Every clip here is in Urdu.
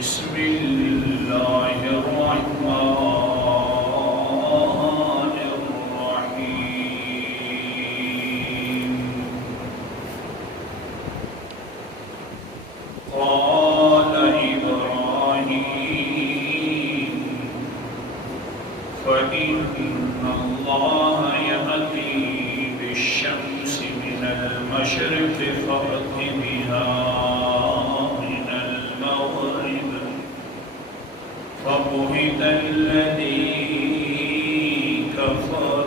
بسم اللہ الرحمن الرحیم قال ابراہیم فإن اللہ یأتی بالشمس من المشرق فأت بها فبهت الذي كفر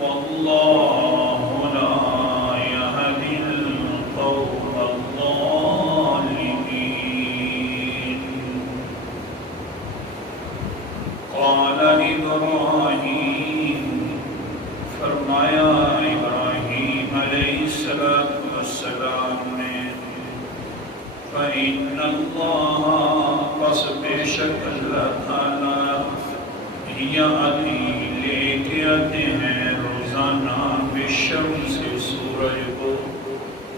والله لا يهدي القوم الظالمين قال إبراهيم فرمایا ابراہیم علیہ السلام نے فإن اللہ پس بے شک اللہ تعالیٰ یأتی لے کے آتے ہیں روزانہ بالشمس سورج کو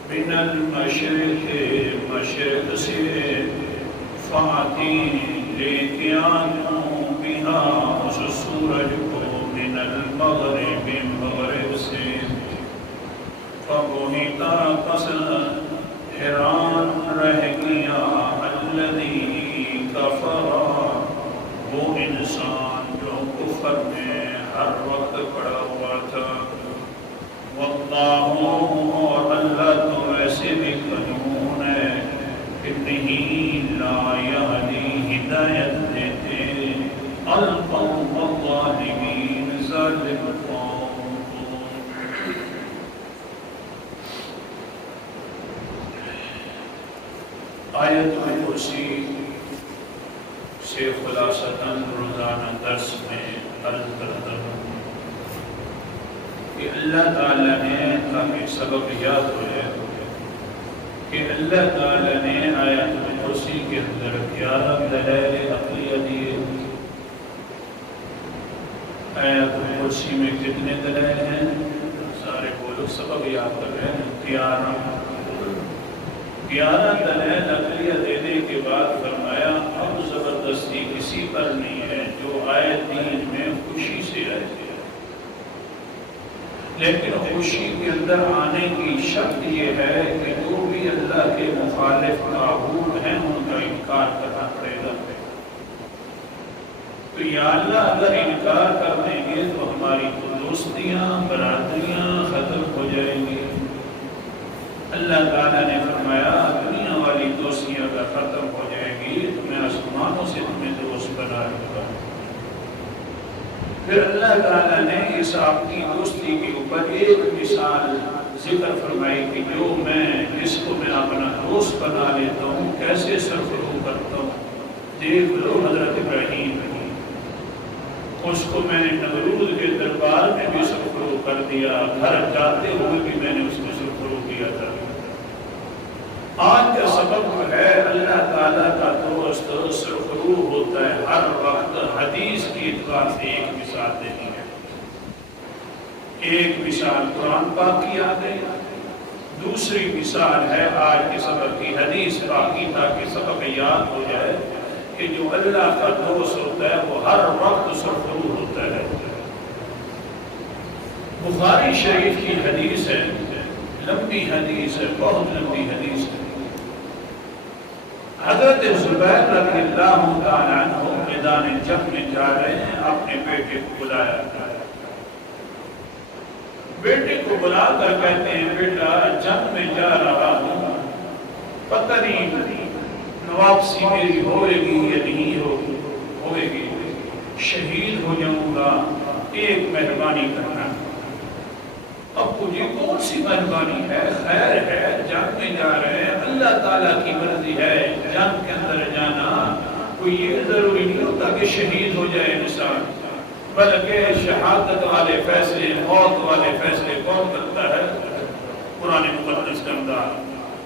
من المشرق مشرق سے فآتی لے کے آتا ہوں بہا اس سورج کو من المغرب مغرب سے فبہتا پس حیران رہ گیا الذی کفر وہ انسان جو کفر میں ہر وقت پڑا ہوا تھا واللہ اور اللہ تو ایسے بھی قانون ہے کہ نہیں لا یہدی ہدایت دیتے القوم الظالمین ظالم قوم کو. آیت الکرسی سے خلاصتاً روزانہ درس میں عرض کرتا ہوں کہ اللہ تعالیٰ نے تاکہ سبق یاد ہو جائے کہ اللہ تعالیٰ نے آیت الکرسی کے اندر 11 دلائل عقلیہ دیے. آیت الکرسی میں کتنے دلائل ہیں؟ سارے بولو سبق یاد کر رہے ہیں. 11 دلائل عقلیہ دینے کے بعد فرمایا اب زبردستی کسی پر نہیں ہے جو آئے دین میں خوشی سے آئے، لیکن خوشی کے اندر آنے کی شرط یہ ہے کہ جو بھی اللہ کے مخالف معبود ہیں ان کا انکار کرنا پڑے گا. تو یا اللہ اگر انکار کر دیں گے تو ہماری دوستیاں برادریاں ختم ہو جائیں گی. اللہ تعالیٰ نے فرمایا دنیا والی دوستیاں اگر ختم ہو جائے گی تو میں آسمانوں سے تمہیں دوست بنا لوں گا. پھر اللہ تعالیٰ نے اس آپ کی دوستی کے اوپر ایک مثال ذکر فرمائی کہ جس کو میں اپنا دوست بنا لیتا ہوں کیسے سرفرو کرتا ہوں. دیکھ لو حضرت ابراہیم، اس کو میں نے نمرود کے دربار میں بھی سرفرو کر دیا، گھر جاتے ہوئے بھی میں نے اس کو سرفرو کیا تھا. آج کا سبب ہے اللہ تعالیٰ کا دوست سرفرو ہوتا ہے ہر وقت. حدیث کی اعتبار سے ایک مثال دینی ہے. ایک مثال قرآن پاک کی آ گئی، دوسری مثال ہے آج کے سبق کی حدیث پاک کی، تاکہ سبق یاد ہو جائے کہ جو اللہ کا دوست ہوتا ہے وہ ہر وقت سرفرو ہوتا ہے. بخاری شریف کی حدیث ہے، لمبی حدیث ہے، بہت لمبی حدیث ہے. حضرت زبیر رضی اللہ تعالیٰ عنہ میدان جنگ میں جا رہے ہیں، اپنے بیٹے کو بلایا. بیٹے کو بلا کر کہتے ہیں بیٹا جنگ میں جا رہا ہوں، پتہ نہیں واپسی میری ہوئے گی یا نہیں ہوئے گی، شہید ہو جاؤں گا، ایک مہربانی کرنا. اب مجھے کون سی مہربانی ہے؟ خیر ہے، جنگ میں جا رہے ہیں، اللہ تعالیٰ کی مرضی ہے جنگ کے اندر جانا. کوئی یہ ضروری نہیں ہوتا کہ شہید ہو جائے انسان، بلکہ شہادت والے فیصلے، موت والے فیصلے کون کرتا ہے؟ قرآن مقدس کا انداز.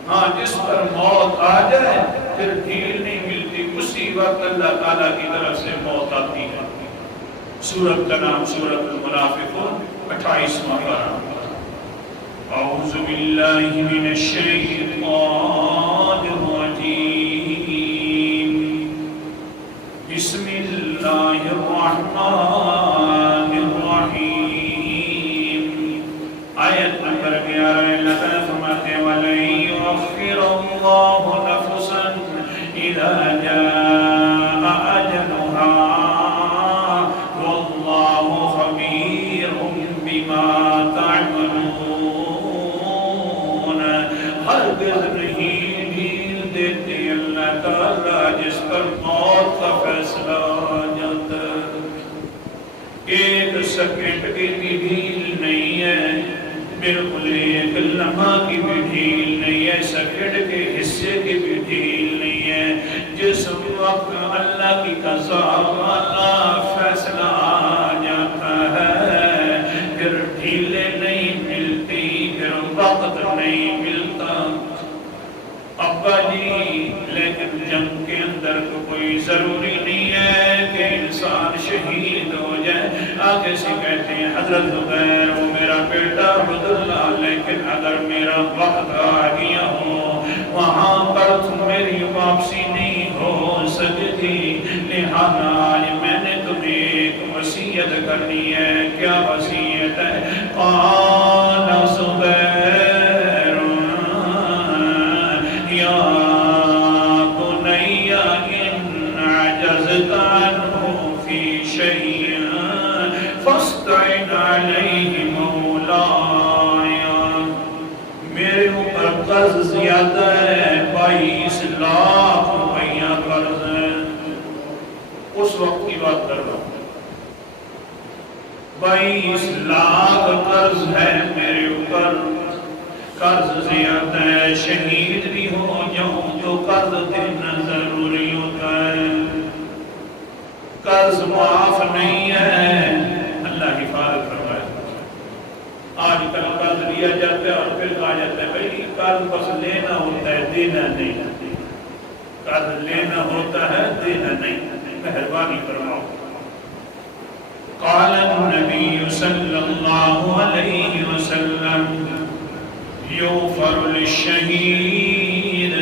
ہاں، جس پر موت آ جائے پھر ڈھیل نہیں ملتی، اسی وقت اللہ تعالیٰ کی طرف سے موت آتی ہے. سورت کا نام سورت المنافقون، 28واں پارہ. اعوذ باللہ من الشیطان الرجیم اللہ نفسا اذا جاء اجلها واللہ خبیر بما تعملون. ہرگز نہیں ڈھیل دیتے اللہ تعالیٰ جس پر موت کا فیصلہ آ جاتا ہے. ایک سیکنڈ کی بھی ڈھیل نہیں ہے، بالکل ایک لمحہ کی بھی ڈھیل نہیں ہے، سیکنڈ کے حصے کی بھی ڈھیل نہیں ہے. جس وقت اللہ کی قضا والا فیصلہ آ جاتا ہے پھر ڈھیلیں نہیں ملتی، پھر وقت نہیں ملتا. ابا جی لیکن جنگ کے اندر تو کوئی ضروری نہیں ہے کہ انسان شہید ہو جائے. آگے سے کہتے ہیں حضرت زبیر وہ میرا بیٹا عبداللہ، لیکن اگر میرا وقت آ گیا ہو وہاں پر تو میری واپسی نہیں ہو سکتی، لہذا آج میں نے تمہیں ایک وصیت کرنی ہے. کیا وصیت ہے؟ قال زبیر یا بنی ان عجزت عنہ فی شیء فاستعن علیہ مولایا. میرے اوپر قرض زیادہ ہے، 22 لاکھ روپیہ قرض ہے. اس وقت کی بات کر رہا ہوں، 22 لاکھ قرض ہے میرے اوپر. قرض زیادہ ہے، شہید بھی ہو جاؤں تو قرض دینا ضروری ہوتا ہے. قرض معاف نہیں ہے، اللہ حفاظت فرمائے. آج کل قرض لیا جاتا ہے اور پھر کہا جاتا ہے بھائی قرض بس لینا ہوتا ہے دینا نہیں. قرض لینا ہوتا ہے دینا نہیں. مہربانی فرماؤ. قال النبی صلی اللہ علیہ وسلم یغفر للشہید،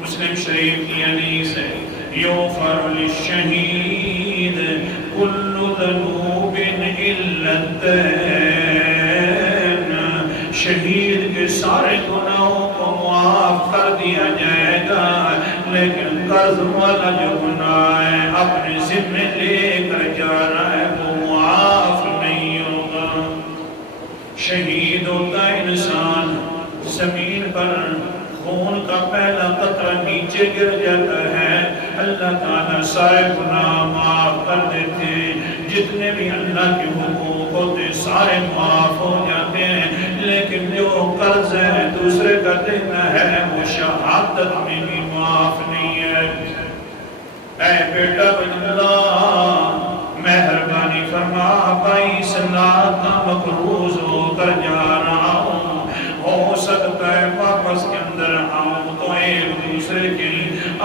مسلم شریف کی حدیث ہے، یغفر للشہید کل ذنوب الا الدین. شہید کے سارے گناہوں کو معاف کر دیا جائے گا، لیکن قرض والا جو گناہ ہے اپنے ذمہ لے کر جا رہا ہے وہ معاف نہیں ہوگا. شہید ہوتا ہے انسان، زمین پر خون کا پہلا قطرہ نیچے گر جاتا ہے، اللہ تعالیٰ سارے گناہ معاف کر دیتے ہیں. جتنے بھی اللہ کے حقوق ہوتے سارے معاف ہو جاتے ہیں، لیکن جو قرض ہے دوسرے کا دینا ہے وہ شہادت میں بھی معاف نہیں ہے. اے بیٹا عبداللہ مہربانی فرما، 22 لاکھ کا مقروض ہو کر جا رہا ہوں، ہو سکتا ہے واپس کے اندر آؤں تو ایک دوسرے کی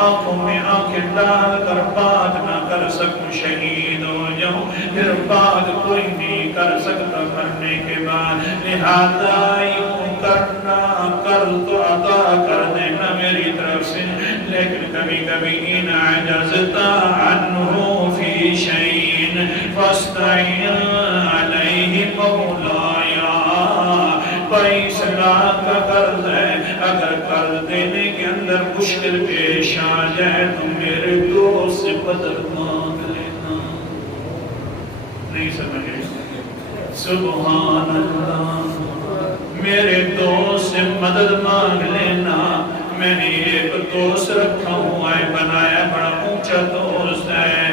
آنکھوں میں آنکھیں ڈال کر بات نہ کر سکوں، شہید ہو جاؤں، پھر بات کوئی نہیں کر سکتا کرنے کے بعد. لہذا یوں کرنا، قرض تو عطا کر دینا میری طرف سے، لیکن کبھی کبھی ان عجزت عنہ فی شیء فاستعن علیہ مولایا. 22 لاکھ کا قرض ہے، اگر قرض دینے کے اندر مشکل پیش آ جائے تو میرے دوست سے مدد مانگ لینا. نہیں سمجھے؟ سبحان اللہ. میرے دوست سے مدد مانگ لینا. میں نے ایک دوست رکھا ہوا ہے، بنایا بڑا اونچا دوست ہے،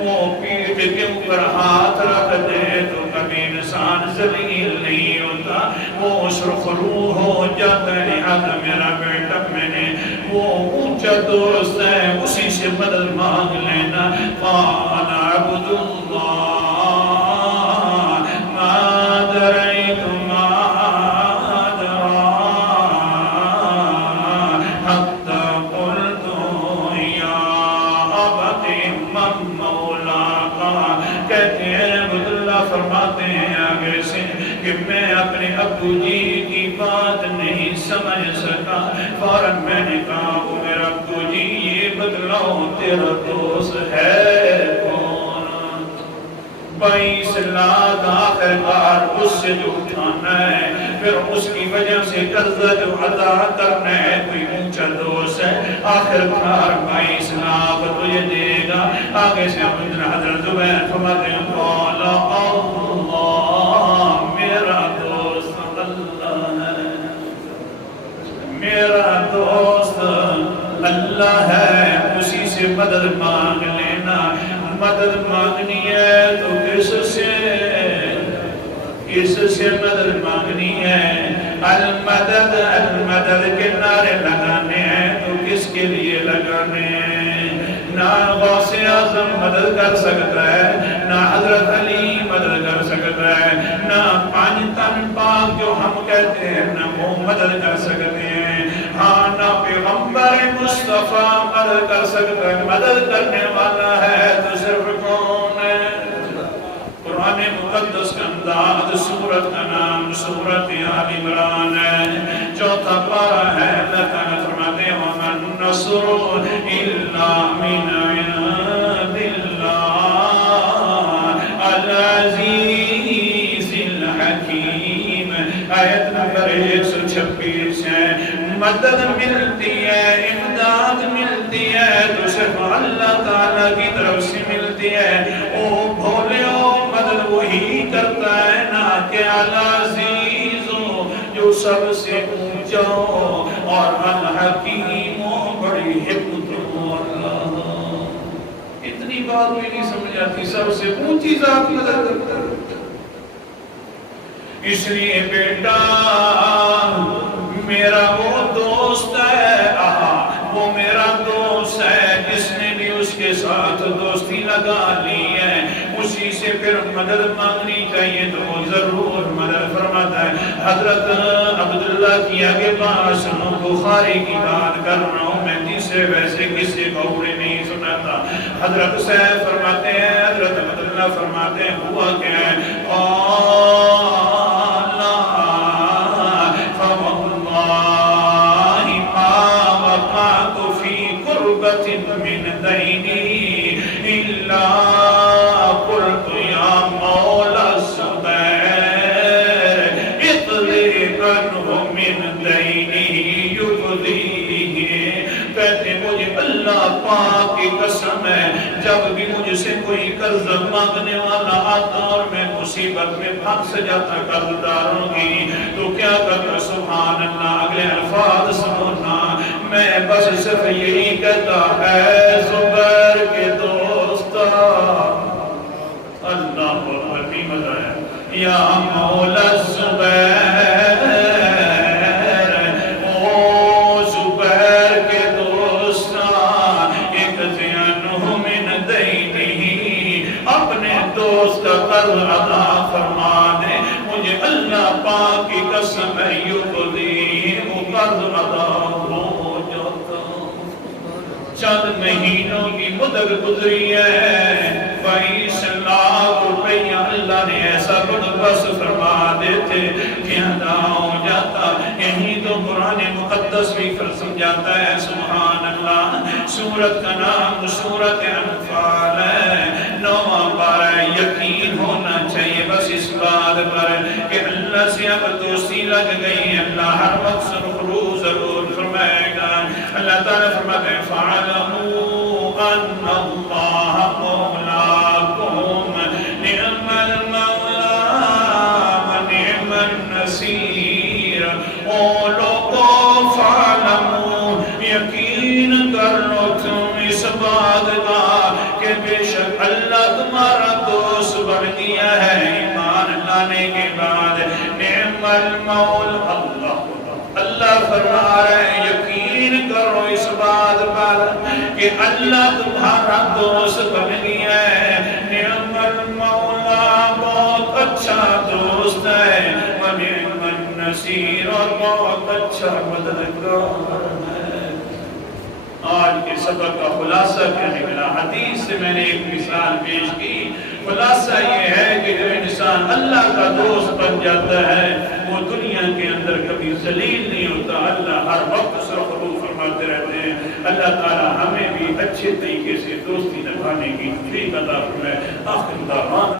وہ پیٹھ کے اوپر ہاتھ رکھ دے تو کبھی انسان ذلیل نہیں ہوتا، وہ سرخ روح ہو جاتا ہے. لہذا میرا بیٹا میں نے وہ اونچا دوست ہے اسی سے مدد مانگ لینا. قال عبداللہ ما دريت ما أدرى حتى قلت يا أبت من مولاك. کہتے ہیں عبداللہ فرماتے ہیں آگے سے کہ میں اپنے ابو جی کی بات نہیں سمجھ سکا، فوراً میں نے کہا وہ میرا ابو جی یہ بتلاؤ تیرا دوست ہے کون؟ 22 لاکھ آخر کار اس سے جو اٹھانا ہے، پھر اس کی وجہ سے قرضہ جو ادا کرنا ہے، کوئی اونچا دوست آخر کار 22 لاکھ تجھے دے گا. آگے سے حضرت زبیر فرماتے ہیں اللہ میرا دوست اللہ ہے، میرا دوست اللہ ہے، اسی سے مدد مانگ لینا. مدد مانگنی ہے تو کس سے مدد مانگنی ہے؟ المدد المدد کے نعرے لگانے ہیں تو کس کے لیے لگانے ہیں؟ نہ غوث اعظم مدد کر سکتا ہے، نہ حضرت علی مدد کر سکتا ہے، نہ پانچ تن پاک جو ہم کہتے ہیں نہ وہ مدد کر سکتے ہیں. ہاں نہ پیغمبر مصطفیٰ مدد کر سکتا ہے. مدد کرنے والا ہے تو صرف کون ہے؟ قرآن مقدس کا انداز سورت کا نام سورت آل عمران ہے، چوتھا پارہ ہے. اللہ تعالیٰ فرماتے ہیں وَمَا النَّصْرُ إِلَّا مِنْ عِنْدِ اللَّهِ الْعَزِيزِ الْحَكِيمِ. آیت نمبر 126 ہے. مدد ملتی ہے، امداد ملتی ہے تو صرف اللہ تعالیٰ کی طرف سے ملتی ہے. او بھولیو مدد وہی کرتا ہے نہ کہ العزیز جو سب سے اونچا اور الحکیم بڑی حکمت اللہ. اتنی بات بھی نہیں سمجھ آتی، سب سے اونچی ذات مدد کرتا ہے. اس لیے بیٹا میرا وہ دوست ہے، وہ میرا دوست ہے جس نے بھی اس کے ساتھ دوستی لگا لی ہے، اسی سے پھر مدد مانگنی چاہیے تو وہ ضرور مدد فرماتا ہے. حضرت عبداللہ کی آگے بات سنو، بخاری کی بات کر رہا ہوں میں، تیسرے ویسے کسی کو اوڑے نہیں سناتا. حضرت صاحب فرماتے ہیں، حضرت عبداللہ فرماتے ہیں ہوا کیا ہے؟ من دینی الا قلت یا مولا الزبیر اطلب عنہ من دینی یفضیہ. کہتے مجھے اللہ پاک کی قسم ہے جب بھی مجھ سے کوئی قرض مانگنے والا آتا اور میں مصیبت میں پھنس جاتا قرض داروں کی تو کیا کرتا سبحان اللہ اگلے الفاظ سننا میں بس صرف یہی کہتا ہے زبیر کے دوستا اللہ کو عربی مزہ ہے یا مولا زبیر او زبیر کے دوستا ایک زیانہ من دینی اپنے دوست کا قرض ادا فرما دے مجھے اللہ پاک کی قسم یقضی وہ قرض ادا چند مہینوں کی مدت گزری ہے 22 لاکھ روپیہ اللہ نے ایسا بس فرما دیتے کہ ادا ہو جاتا. یہی تو قرآن مقدس بھی سمجھاتا ہے سبحان اللہ. سورت کا نام سورت انفال ہے، 9واں پارہ. یقین ہونا چاہیے بس اس بات پر کہ اللہ سے اب دوستی لگ گئی، اللہ ہر وقت سرخرو ضرور فرمائے گا. اللہ تعالیٰ فرماتے ہیں فَعَلَمُوا أَنَّ اللَّهَ مَوْلَاكُمْ نِعْمَ الْمَوْلَى وَنِعْمَ النَّصِيرُ. او لوگو فَعَلَمُوا یقین کر لو تم اس بات کا کہ بے شک اللہ تمہارا دوست بن گیا ہے ایمان لانے کے بعد. نعم المولا اللہ فرما رہے ہیں یقین کرو اس بات پر کہ اللہ تمہارا دوست بن گیا ہے. نعم المولا بہت اچھا دوست ہے، ونعم النصیر اور بہت اچھا مددگار ہے. آج کے سبق کا خلاصہ کیا نکلا؟ حدیث سے میں نے ایک مثال پیش کی. خلاصہ یہ ہے کہ جو انسان اللہ کا دوست بن جاتا ہے وہ دنیا کے اندر کبھی ذلیل نہیں ہوتا. اللہ ہر وقت سرخرو فرماتے رہتے ہیں. اللہ تعالی ہمیں بھی اچھے طریقے سے دوستی نبھانے کی توفیق عطا فرمائے. آخر دعوانا